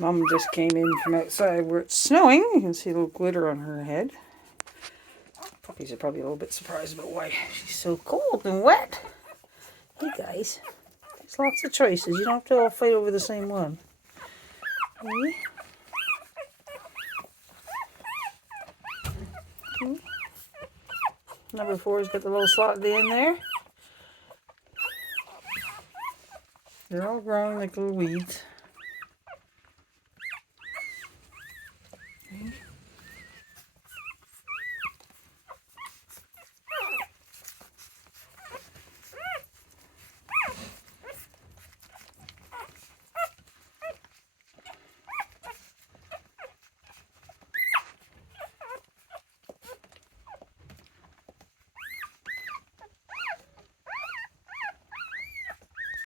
Mom just came in from outside where it's snowing. You can see a little glitter on her head. Puppies are probably a little bit surprised about why she's so cold and wet. Hey guys, there's lots of choices. You don't have to all fight over the same one. Okay. Okay. Number 4's got the little slot in there. They're all growing like little weeds. Okay.